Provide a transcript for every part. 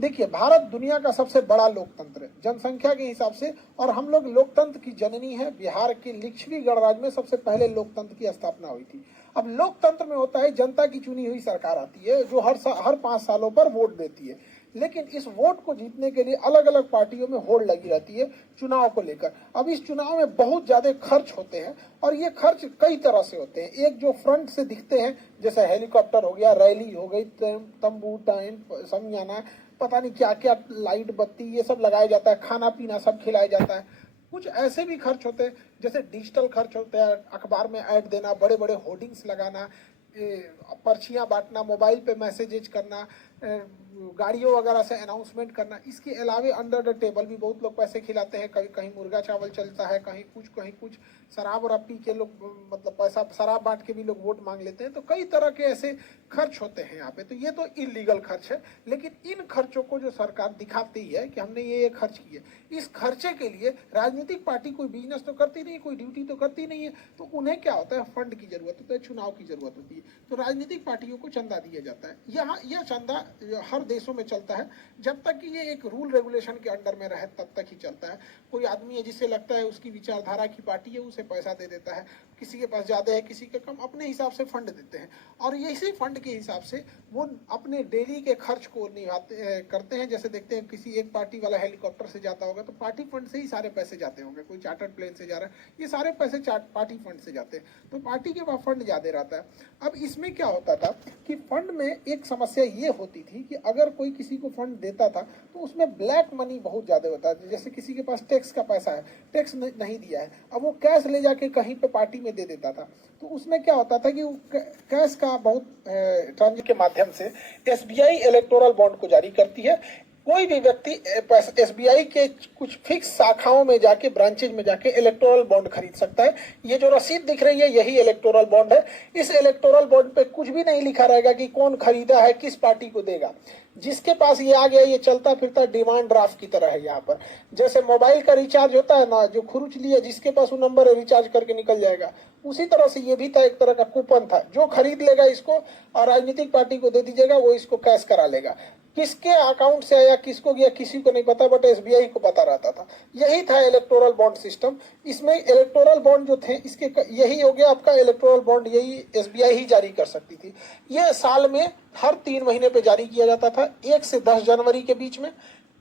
देखिए, भारत दुनिया का सबसे बड़ा लोकतंत्र है जनसंख्या के हिसाब से, और हम लोग लोकतंत्र की जननी है। बिहार के लिच्छवी गणराज्य में सबसे पहले लोकतंत्र की स्थापना हुई थी। अब लोकतंत्र में होता है जनता की चुनी हुई सरकार आती है जो हर 5 सालों पर वोट देती है, लेकिन इस वोट को जीतने के लिए अलग अलग पार्टियों में होड़ लगी रहती है चुनाव को लेकर। अब इस चुनाव में बहुत ज्यादा खर्च होते हैं, और ये खर्च कई तरह से होते हैं। एक जो फ्रंट से दिखते हैं, जैसे हेलीकॉप्टर हो गया, रैली हो गई, तंबू, टेंट, समियाना, पता नहीं क्या क्या, लाइट बत्ती, ये सब लगाया जाता है, खाना पीना सब खिलाया जाता है। कुछ ऐसे भी खर्च होते हैं जैसे डिजिटल खर्च होते हैं, अखबार में ऐड देना, बड़े बड़े होर्डिंग्स लगाना, पर्चियां बांटना, मोबाइल पे मैसेजेज करना, गाड़ियों वगैरह से अनाउंसमेंट करना। इसके अलावे अंडर द टेबल भी बहुत लोग पैसे खिलाते हैं, कहीं कहीं मुर्गा चावल चलता है, कहीं कुछ शराब और पी के लोग, मतलब पैसा शराब बांट के भी लोग वोट मांग लेते हैं। तो कई तरह के ऐसे खर्च होते हैं यहाँ पे। तो ये तो इलीगल खर्च है, लेकिन इन खर्चों को जो सरकार दिखाती है कि हमने ये खर्च किए, इस खर्चे के लिए राजनीतिक पार्टी कोई बिजनेस तो करती नहीं, कोई ड्यूटी तो करती नहीं है, तो उन्हें क्या होता है, फंड की जरूरत होती है, चुनाव की जरूरत होती है, तो राजनीतिक पार्टियों को चंदा दिया जाता है। यहाँ यह चंदा हर देशों में चलता है, जब तक कि ये एक रूल रेगुलेशन के अंडर में रहे तब तक ही चलता है। कोई आदमी है जिसे लगता है उसकी विचारधारा की पार्टी है, उसे पैसा दे देता है, किसी के पास ज्यादा है, किसी के कम, अपने हिसाब से फंड देते हैं, और इसी फंड के हिसाब से वो अपने डेली के खर्च को निभाते करते हैं। जैसे देखते हैं किसी एक पार्टी वाला हेलीकॉप्टर से जाता होगा तो पार्टी फंड से ही सारे पैसे जाते होंगे, कोई चार्टर्ड प्लेन से जा रहा है, ये सारे पैसे पार्टी फंड से जाते हैं, तो पार्टी के पास फंड ज्यादा रहता है। अब इसमें क्या होता था कि फंड में एक समस्या ये होती थी कि अगर कोई किसी को फंड देता था तो उसमें ब्लैक मनी बहुत ज्यादा होता है। जैसे किसी के पास टैक्स का पैसा है, टैक्स नहीं दिया है, अब वो कैश ले जाके कहीं पे पार्टी में दे देता था, तो उसमें क्या होता था कि कैश का बहुत ट्रांजेक्शन के माध्यम से एसबीआई इलेक्टोरल बॉन्ड को जारी करती है। कोई भी व्यक्ति एसबीआई के कुछ फिक्स शाखाओं में जाके, ब्रांचेज में जाके इलेक्टोरल बॉन्ड खरीद सकता है। ये जो रसीद दिख रही है यही इलेक्टोरल बॉन्ड है। इस इलेक्टोरल बॉन्ड पे कुछ भी नहीं लिखा रहेगा कि कौन खरीदा है, किस पार्टी को देगा। जिसके पास ये आ गया, ये चलता फिरता डिमांड ड्राफ्ट की तरह है। यहाँ पर जैसे मोबाइल का रिचार्ज होता है ना, जो खुरुच लिया जिसके पास वो नंबर है, रिचार्ज करके निकल जाएगा, उसी तरह से ये भी था, एक तरह का कूपन था। जो खरीद लेगा इसको और राजनीतिक पार्टी को दे दीजिएगा, वो इसको कैश करा लेगा। किसके अकाउंट से आया, किसको गया, किसी को नहीं पता, बट एसबीआई को पता रहता था। यही था इलेक्टोरल बॉन्ड सिस्टम। इसमें इलेक्टोरल बॉन्ड जो थे, इसके यही हो गया आपका इलेक्टोरल बॉन्ड, यही एसबीआई ही जारी कर सकती थी। यह साल में हर 3 महीने पे जारी किया जाता था, 1 से 10 जनवरी के बीच में,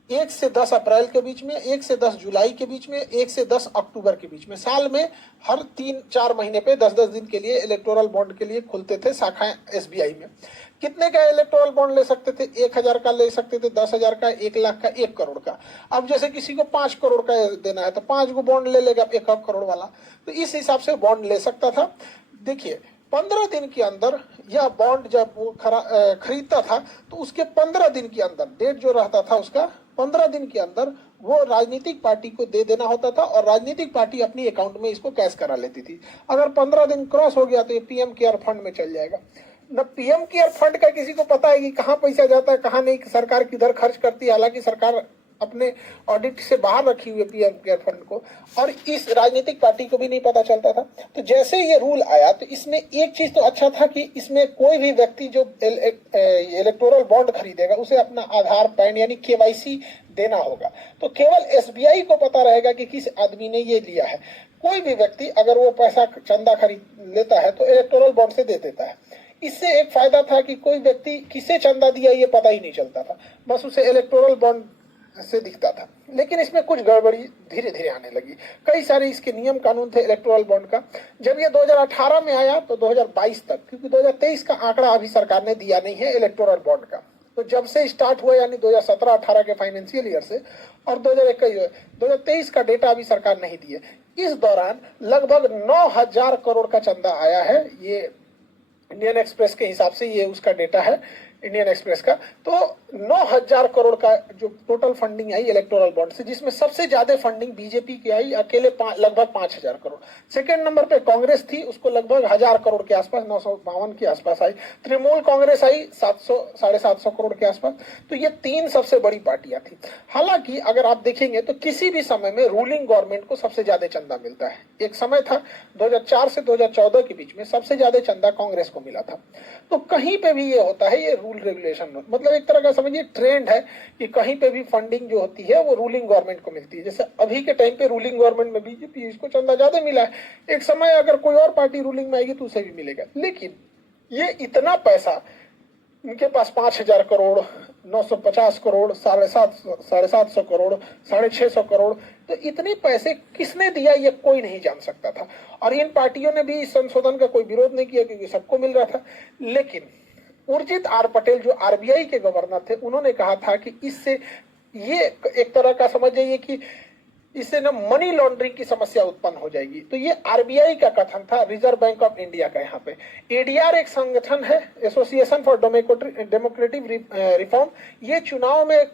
1 से 10 अप्रैल के बीच में, 1 से 10 जुलाई के बीच में, 1 से 10 अक्टूबर के बीच में। साल में हर 3-4 महीने पे 10-10 दिन के लिए इलेक्टोरल बॉन्ड के लिए खुलते थे शाखाएं एसबीआई में। कितने का इलेक्टोरल बॉन्ड ले सकते थे? 1000 का ले सकते थे, 10,000 का, 1 लाख का, 1 करोड़ का। अब जैसे किसी को 5 करोड़ का देना है तो 5 गो बॉन्ड ले लेगा, 1 करोड़ वाला, तो इस हिसाब से बॉन्ड ले सकता था। देखिए, 15 दिन के अंदर यह बॉन्ड जब वो खरीदता था तो उसके 15 दिन के अंदर, डेट जो रहता था उसका, 15 दिन के अंदर वो राजनीतिक पार्टी को दे देना होता था, और राजनीतिक पार्टी अपनी अकाउंट में इसको कैश करा लेती थी। अगर 15 दिन क्रॉस हो गया तो ये पीएम केयर फंड में चल जाएगा। न पीएम केयर फंड का किसी को पता है कि कहाँ पैसा जाता है, कहाँ नहीं, सरकार किधर खर्च करती है। हालांकि सरकार अपने ऑडिट से बाहर रखी हुई पीएम केयर फंड को, और इस राजनीतिक पार्टी को भी नहीं पता चलता था। तो जैसे ये रूल आया तो इसमें एक चीज तो अच्छा था कि इसमें कोई भी व्यक्ति जो इलेक्टोरल बॉन्ड खरीदेगा उसे अपना आधार, पैन यानी केवाईसी देना होगा। तो केवल एसबीआई को पता रहेगा कि किस आदमी ने ये लिया है। कोई भी व्यक्ति अगर वो पैसा चंदा खरीद लेता है तो इलेक्टोरल बॉन्ड से दे देता है। इससे एक फायदा था कि कोई व्यक्ति किसे चंदा दिया ये पता ही नहीं चलता था, बस उसे इलेक्टोरल बॉन्ड से दिखता था। लेकिन इसमें कुछ गड़बड़ी धीरे धीरे आने लगी। कई सारे इसके नियम कानून थे इलेक्टोरल बॉन्ड का। जब ये 2018 में आया तो 2022 तक, क्योंकि 2023 का आंकड़ा अभी सरकार ने दिया नहीं है इलेक्टोरल बॉन्ड का, तो जब से स्टार्ट हुआ यानी 2017-18 के फाइनेंशियल ईयर से, और 2023 का डेटा अभी सरकार नहीं दी है। इस दौरान लगभग 9,000 करोड़ का चंदा आया है। ये इंडियन एक्सप्रेस के हिसाब से ये उसका डेटा है, इंडियन एक्सप्रेस का। तो 9,000 करोड़ का जो टोटल फंडिंग आई इलेक्टोरल बॉन्ड से, जिसमें सबसे ज्यादा फंडिंग बीजेपी की आई, अकेले लगभग 5,000 करोड़। सेकेंड नंबर पे कांग्रेस थी, उसको लगभग 1,000 करोड़ के आसपास, 952 के आसपास आई। तृणमूल कांग्रेस आई 700-750 करोड़ के आसपास। तो ये 3 सबसे बड़ी पार्टियां थी। हालांकि अगर आप देखेंगे तो किसी भी समय में रूलिंग गवर्नमेंट को सबसे ज्यादा चंदा मिलता है। एक समय था 2004 से 2014 के बीच में सबसे ज्यादा चंदा कांग्रेस को मिला था। तो कहीं पे भी ये होता है, ये रूल रेगुलेशन, मतलब एक तरह का समझिए ट्रेंड है कि कहीं पे भी फंडिंग जो होती है वो रूलिंग गवर्नमेंट को मिलती है। जैसे अभी के टाइम पे रूलिंग गवर्नमेंट में बीजेपी, इसको चंदा ज्यादा मिला है, एक समय अगर कोई और पार्टी रूलिंग में आएगी तो उसे भी मिलेगा। लेकिन ये इतना पैसा इनके पास 5,000 करोड़, 950 करोड़, 750 करोड़, 650 करोड़, तो इतने पैसे किसने दिया ये कोई नहीं जान सकता था। और इन पार्टियों ने भी इस संशोधन का कोई विरोध नहीं किया क्योंकि सबको मिल रहा था। लेकिन उर्जित आर पटेल जो आरबीआई के गवर्नर थे, उन्होंने कहा था कि इससे ये एक तरह का समझ जाइए कि इससे ना मनी लॉन्ड्रिंग की समस्या उत्पन्न हो जाएगी। तो ये आरबीआई का कथन था, रिजर्व बैंक ऑफ इंडिया का। यहाँ पे एडीआर एक संगठन है, एसोसिएशन फॉर डेमोक्रेटिक रिफॉर्म, ये चुनाव में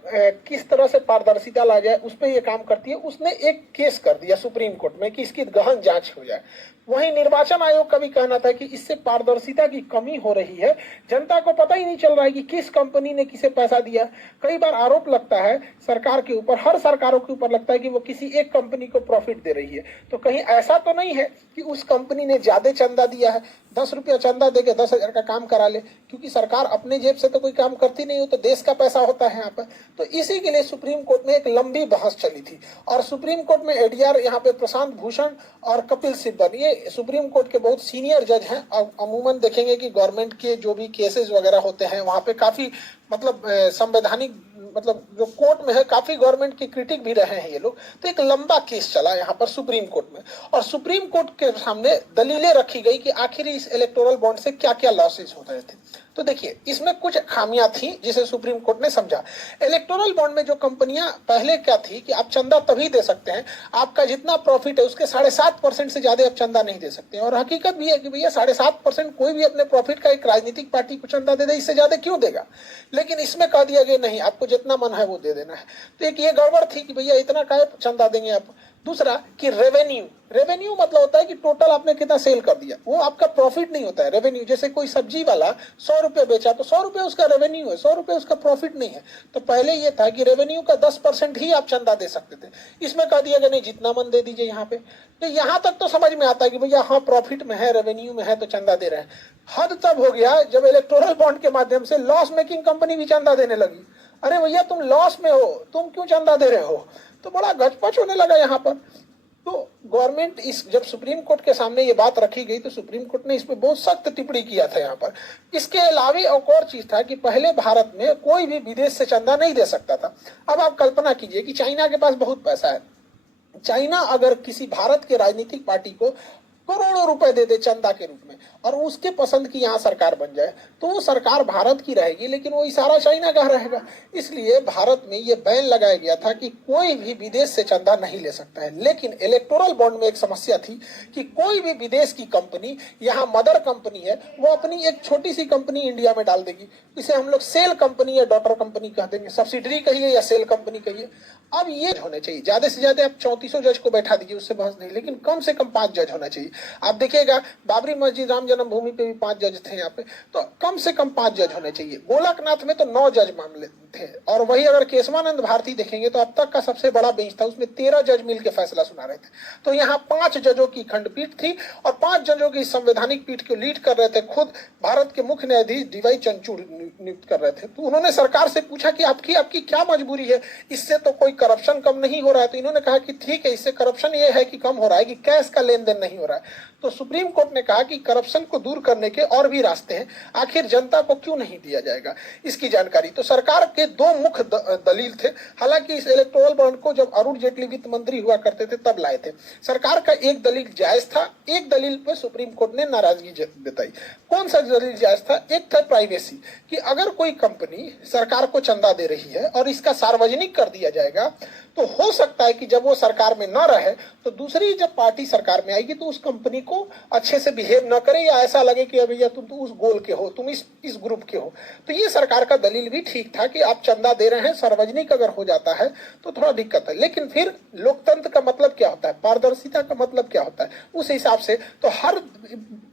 किस तरह से पारदर्शिता ला जाए उस पर ये काम करती है। उसने एक केस कर दिया सुप्रीम कोर्ट में कि इसकी गहन जांच हो जाए। वहीं निर्वाचन आयोग का भी कहना था कि इससे पारदर्शिता की कमी हो रही है, जनता को पता ही नहीं चल रहा है कि किस कंपनी ने किसे पैसा दिया। कई बार आरोप लगता है सरकार के ऊपर, हर सरकारों के ऊपर लगता है कि वो किसी एक कंपनी को प्रॉफिट दे रही है। तो कहीं ऐसा तो नहीं है कि उस कंपनी ने ज्यादा चंदा दिया है, 10 रुपया चंदा देके 10,000 का काम करा ले, क्योंकि सरकार अपने जेब से तो कोई काम करती नहीं हो, तो देश का पैसा होता है यहाँ पर। तो इसी के लिए सुप्रीम कोर्ट में एक लंबी बहस चली थी और सुप्रीम कोर्ट में एडीआर यहाँ पे प्रशांत भूषण और कपिल सिब्बल, ये सुप्रीम कोर्ट के बहुत सीनियर जज हैं। अमूमन देखेंगे कि गवर्नमेंट के जो भी केसेस वगैरह होते हैं वहां पे काफी मतलब संवैधानिक, मतलब जो कोर्ट में है काफी गवर्नमेंट के क्रिटिक भी रहे हैं ये लोग। तो एक लंबा केस चला यहाँ पर सुप्रीम कोर्ट में और सुप्रीम कोर्ट के सामने दलीलें रखी गई कि आखिर इस इलेक्टोरल बॉन्ड से क्या क्या लॉसेज हो रहे थे। तो देखिए इसमें कुछ खामियां थी जिसे सुप्रीम कोर्ट ने समझा। इलेक्टोरल बॉन्ड में जो कंपनियां पहले क्या थी कि आप चंदा तभी दे सकते हैं, आपका जितना प्रॉफिट है उसके 7.5% से ज्यादा आप चंदा नहीं दे सकते। और हकीकत भी है कि भैया 7.5% कोई भी अपने प्रॉफिट का एक राजनीतिक पार्टी को चंदा दे दे, इससे ज्यादा क्यों देगा। लेकिन इसमें कह दिया गया नहीं, आपको जितना मन है वो दे देना है। तो एक ये गड़बड़ थी कि भैया इतना का चंदा देंगे आप। दूसरा कि रेवेन्यू मतलब होता है कि टोटल आपने कितना सेल कर दिया, वो आपका प्रॉफिट नहीं होता है। रेवेन्यू जैसे कोई सब्जी वाला 100 रुपए बेचा तो 100 रुपए उसका रेवेन्यू है, 100 रुपए उसका प्रॉफिट नहीं है। तो पहले ये था कि रेवेन्यू का 10% ही आप चंदा दे सकते थे, इसमें कह दिया गया नहीं जितना मन दे दीजिए यहाँ पे। तो यहाँ तक तो समझ में आता है कि भैया हाँ प्रॉफिट में है, रेवेन्यू में है तो चंदा दे रहे हैं। हद तब हो गया जब इलेक्टोरल बॉन्ड के माध्यम से लॉस मेकिंग कंपनी भी चंदा देने लगी। अरे भैया तुम लॉस में हो, तुम क्यों चंदा दे रहे हो। तो बड़ा गचपच होने लगा यहाँ पर। तो गवर्नमेंट इस जब सुप्रीम कोर्ट के सामने ये बात रखी गई तो सुप्रीम कोर्ट ने इस पे बहुत सख्त टिप्पणी किया था यहाँ पर। इसके अलावा एक और चीज था कि पहले भारत में कोई भी विदेश से चंदा नहीं दे सकता था। अब आप कल्पना कीजिए कि चाइना के पास बहुत पैसा है, चाइना अगर किसी भारत के राजनीतिक पार्टी को करोड़ों रुपए दे दे चंदा के रूप में और उसके पसंद की यहाँ सरकार बन जाए तो वो सरकार भारत की रहेगी, लेकिन वो इशारा चाइना का रहेगा। इसलिए भारत में ये बैन लगाया गया था कि कोई भी विदेश से चंदा नहीं ले सकता है। लेकिन इलेक्टोरल बॉन्ड में एक समस्या थी कि कोई भी विदेश की कंपनी, यहाँ मदर कंपनी है, वो अपनी एक छोटी सी कंपनी इंडिया में डाल देगी। इसे हम लोग सेल कंपनी या डॉटर कंपनी कह देंगे, सब्सिडरी कहिए या सेल कंपनी कहिए। अब ये होने चाहिए, ज्यादा से ज्यादा आप 3400 जज को बैठा दीजिए, उससे बहस नहीं, लेकिन कम से कम 5 जज होना चाहिए। आप देखिएगा बाबरी मस्जिद राम जन्मभूमि पे भी 5 जज थे यहाँ पे, तो कम से कम 5 जज होने चाहिए। गोलकनाथ में तो 9 जज मामले थे। और वही अगर केशवानंद भारती देखेंगे तो अब तक का सबसे बड़ा बेंच था, उसमें 13 जज मिलकर फैसला सुना रहे थे। तो यहाँ 5 जजों की खंडपीठ थी और 5 जजों की संवैधानिक पीठ को लीड कर रहे थे खुद भारत के मुख्य न्यायाधीश डीवाई चंद्रचूड़ नियुक्त कर रहे थे। तो उन्होंने सरकार से पूछा कि आपकी क्या मजबूरी है, इससे तो कोई करप्शन कम नहीं हो रहा है। तो इन्होंने कहा कि ठीक है, इससे करप्शन ये है कि कम हो रहा है कि कैश का लेन देन नहीं हो रहा है। तो सुप्रीम कोर्ट ने कहा कि करप्शन को दूर करने के और भी रास्ते हैं, आखिर जनता को क्यों नहीं दिया जाएगा इसकी जानकारी। तो सरकार के 2 मुख्य दलील थे। हालांकि इस इलेक्टोरल बॉन्ड को जब अरुण जेटली वित्त मंत्री हुआ करते थे तब लाए थे। सरकार का एक दलील जायज था, एक दलील पे सुप्रीम कोर्ट ने नाराजगी जताई। कौन सा दलील जायज था? एक था प्राइवेसी, कि अगर कोई कंपनी सरकार को चंदा दे रही है और इसका सार्वजनिक कर दिया जाएगा तो हो सकता है कि जब वो सरकार में न रहे तो दूसरी जब पार्टी सरकार में आएगी तो उस कंपनी को अच्छे से बिहेव न करे या ऐसा लगे कि भैया तुम तो उस गोल के हो, तुम इस ग्रुप के हो। तो ये सरकार का दलील भी ठीक था कि आप चंदा दे रहे हैं, सार्वजनिक अगर हो जाता है तो थोड़ा दिक्कत है। लेकिन फिर लोकतंत्र का मतलब क्या होता है, पारदर्शिता का मतलब क्या होता है, उस हिसाब से तो हर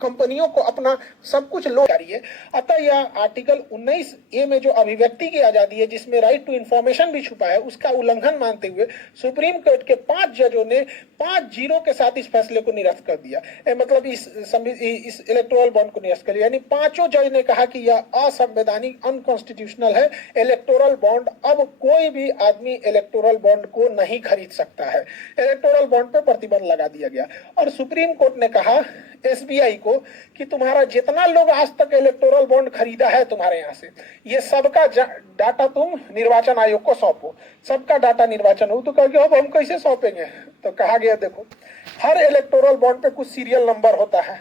कंपनियों को अपना सब कुछ लो है। अतः यह आर्टिकल 19A में जो अभिव्यक्ति की आजादी है, जिसमें राइट टू इंफॉर्मेशन भी छुपा है, उसका उल्लंघन मानते हुए सुप्रीम कोर्ट के 5 जजों ने 5-0 के साथ इस फैसले को निरस्त कर दिया। दिया, मतलब इस इलेक्टोरल बॉन्ड को निरस्त कर दिया। यानी पांचों जज ने कहा कि यह असंवैधानिक, अनकॉन्स्टिट्यूशनल है। इलेक्टोरल बॉन्ड, अब कोई भी आदमी इलेक्टोरल बॉन्ड को नहीं खरीद सकता है। इलेक्टोरल बॉन्ड पे प्रतिबंध लगा दिया गया। और सुप्रीम कोर्ट ने कहा एसबीआई को कि तुम्हारा जितना लोग आज तक इलेक्टोरल बॉन्ड खरीदा है तुम्हारे यहाँ से, ये सबका डाटा तुम निर्वाचन आयोग को सौंपो। सबका डाटा निर्वाचन हो तो कहोगे अब हम कैसे सौंपेंगे? तो कहा गया देखो, हर इलेक्टोरल बॉन्ड पे कुछ सीरियल नंबर होता है।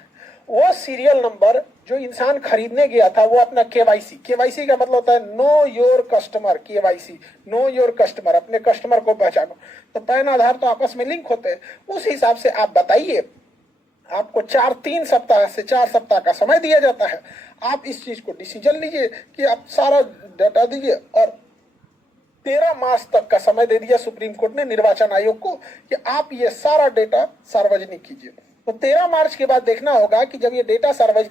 वो सीरियल नंबर जो इंसान खरीदने गया था वो अपना केवाईसी का मतलब होता है know your customer. KYC, know your customer, अपने कस्टमर को पहचानो। तो पैन आधार तो आपस में लिंक होते हैं। उस हिसाब से आप बताइए, आपको 3 सप्ताह से 4 सप्ताह का समय दिया जाता है। आप इस चीज को डिसीजन लीजिए कि आप सारा डाटा दीजिए। और 13 मार्च तक का समय दे दिया सुप्रीम कोर्ट ने निर्वाचन आयोग को कि आप ये सारा डेटा सार्वजनिक कीजिए। तो 13 मार्च के बाद देखना होगा कि जब ये डेटा सार्वजनिक